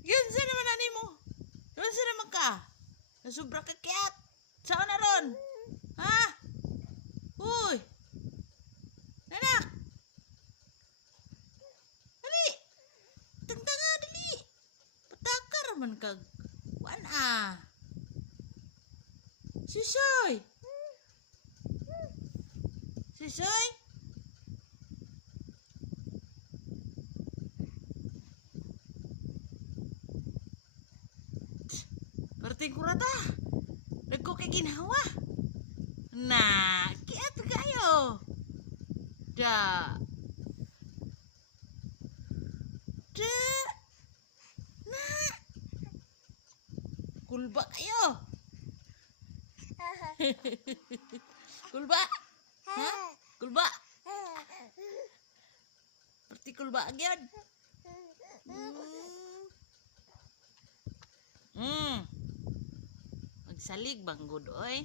Yun sa naman ani mo. Yun sa naman ka. Nasubra ka kiat. Saan na ron? Ha? Uy! Anak! Dali! Tangtanga, dali! Patakar man kag. Wan ah. Sisoy! Sisoy? Perting kurata. Nagko kay ginhawa. Nah, kiat kayo. Da. Da. Na. Kulba kayo. Kulba. Ha? Kulba. Perti kulba agyan. Hmm. Hmm. sa salig banggod oy.